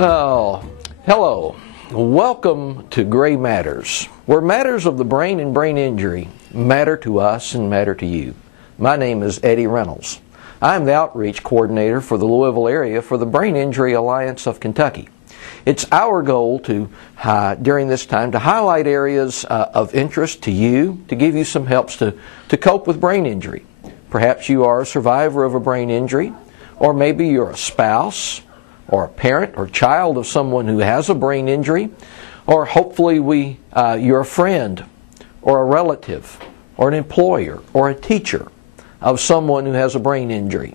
Oh, hello. Welcome to Gray Matters, where matters of the brain and brain injury matter to us and matter to you. My name is Eddie Reynolds. I'm the outreach coordinator for the Louisville area for the Brain Injury Alliance of Kentucky. It's our goal to, during this time, to highlight areas of interest to you, to give you some helps to cope with brain injury. Perhaps you are a survivor of a brain injury, or maybe you're a spouse, or a parent or child of someone who has a brain injury, or hopefully you're a friend or a relative or an employer or a teacher of someone who has a brain injury.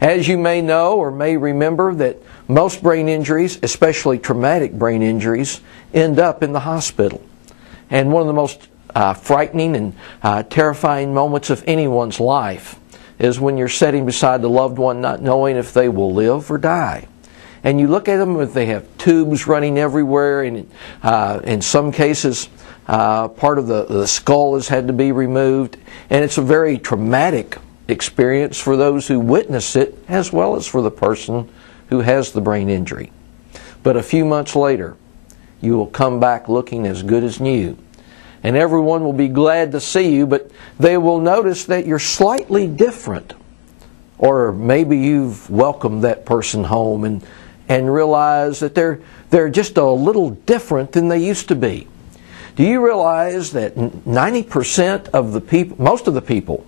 As you may know or may remember that most brain injuries, especially traumatic brain injuries, end up in the hospital. And one of the most frightening and terrifying moments of anyone's life is when you're sitting beside the loved one not knowing if they will live or die. And you look at them, if they have tubes running everywhere, and in some cases part of the skull has had to be removed. And it's a very traumatic experience for those who witness it, as well as for the person who has the brain injury. But a few months later, you will come back looking as good as new. And everyone will be glad to see you, but they will notice that you're slightly different. Or maybe you've welcomed that person home and realize that they're just a little different than they used to be. Do you realize that 90% of the people, most of the people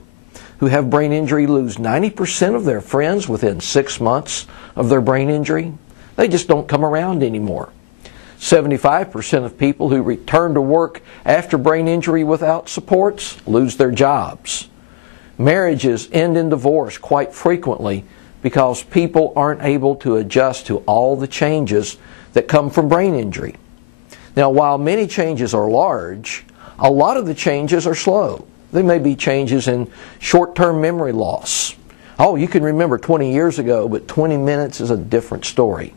who have brain injury lose 90% of their friends within 6 months of their brain injury? They just don't come around anymore. 75% of people who return to work after brain injury without supports lose their jobs. Marriages end in divorce quite frequently because people aren't able to adjust to all the changes that come from brain injury. Now, while many changes are large, a lot of the changes are slow. They may be changes in short-term memory loss. Oh, you can remember 20 years ago, but 20 minutes is a different story.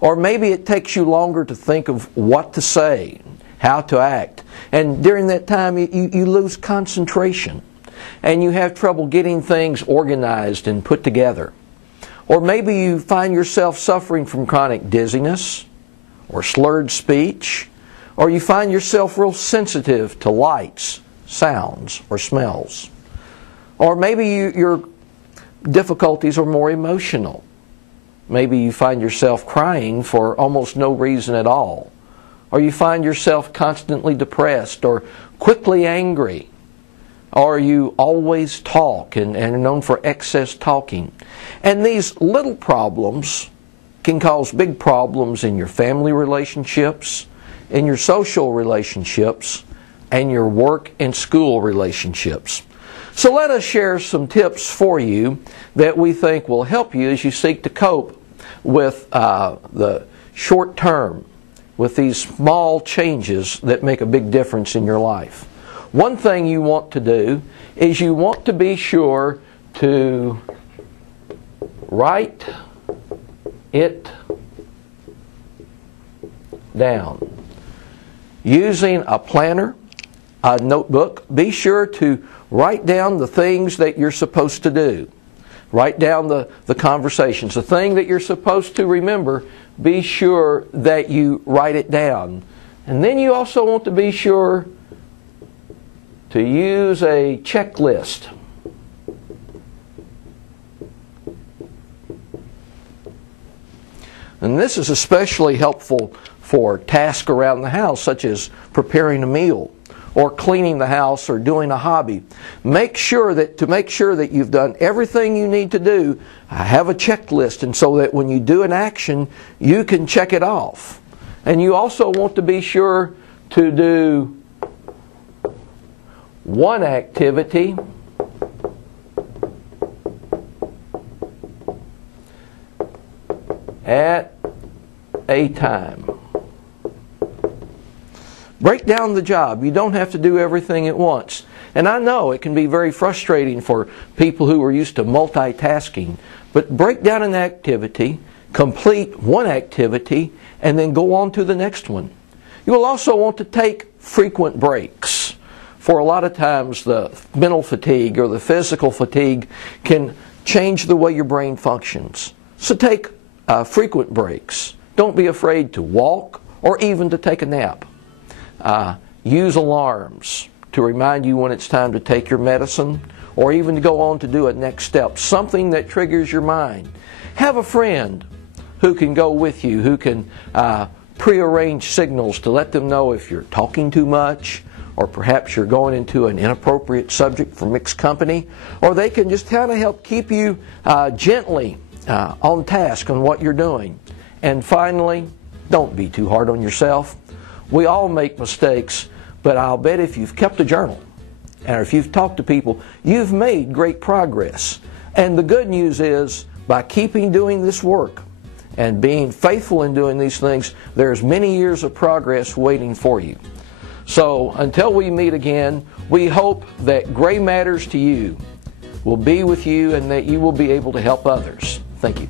Or maybe it takes you longer to think of what to say, how to act. And during that time, you lose concentration. And you have trouble getting things organized and put together. Or maybe you find yourself suffering from chronic dizziness or slurred speech, or you find yourself real sensitive to lights, sounds, or smells. Or maybe your difficulties are more emotional. Maybe you find yourself crying for almost no reason at all. Or you find yourself constantly depressed or quickly angry. Or you always talk and are known for excess talking. And these little problems can cause big problems in your family relationships, in your social relationships, and your work and school relationships. So let us share some tips for you that we think will help you as you seek to cope with the short term, with these small changes that make a big difference in your life. One thing you want to do is you want to be sure to write it down. Using a planner, a notebook, be sure to write down the things that you're supposed to do. Write down the conversations. The thing that you're supposed to remember, be sure that you write it down. And then you also want to be sure to use a checklist. And this is especially helpful for tasks around the house, such as preparing a meal or cleaning the house or doing a hobby. To make sure that you've done everything you need to do, have a checklist, and so that when you do an action, you can check it off. And you also want to be sure to do one activity at a time. Break down the job. You don't have to do everything at once. And I know it can be very frustrating for people who are used to multitasking, but break down an activity, complete one activity, and then go on to the next one. You will also want to take frequent breaks. For a lot of times the mental fatigue or the physical fatigue can change the way your brain functions. So take frequent breaks. Don't be afraid to walk or even to take a nap. Use alarms to remind you when it's time to take your medicine or even to go on to do a next step, something that triggers your mind. Have a friend who can go with you, who can prearrange signals to let them know if you're talking too much, or perhaps you're going into an inappropriate subject for mixed company, or they can just kind of help keep you gently on task on what you're doing. And finally, don't be too hard on yourself. We all make mistakes, but I'll bet if you've kept a journal, and if you've talked to people, you've made great progress. And the good news is, by keeping doing this work and being faithful in doing these things, there's many years of progress waiting for you. So until we meet again, we hope that Gray Matters to you will be with you and that you will be able to help others. Thank you.